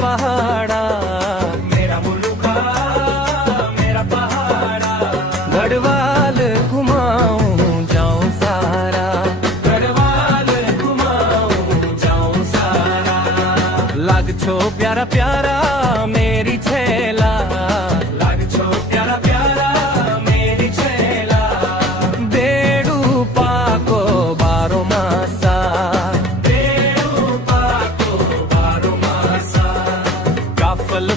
पहाड़ा मेरा मुलुका मेरा पहाड़ा गढ़वाल घुमाऊं जाऊं सारा गढ़वाल घुमाऊं जाऊं सारा लाग छो प्यारा प्यारा मेरी छेला लाग छो प्यारा प्यारा मेरी छेला बेड़ू पाको बारो मासा बेड़ू पाको बारो मासा काफल